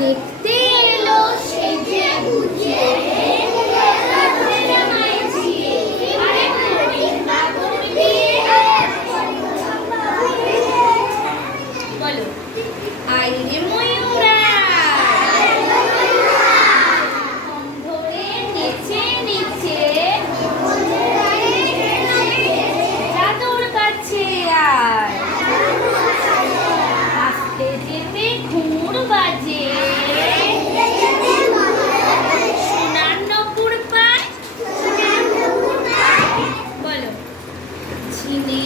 দেখতে এলো সেজে গুজে বলো আইরে ময়ূরা ধরে নেচে নেচে চাদর কাছে আয় আস্তে যেতে ঘুর বাজে সোনার নপুর পায় বলো ঝিনে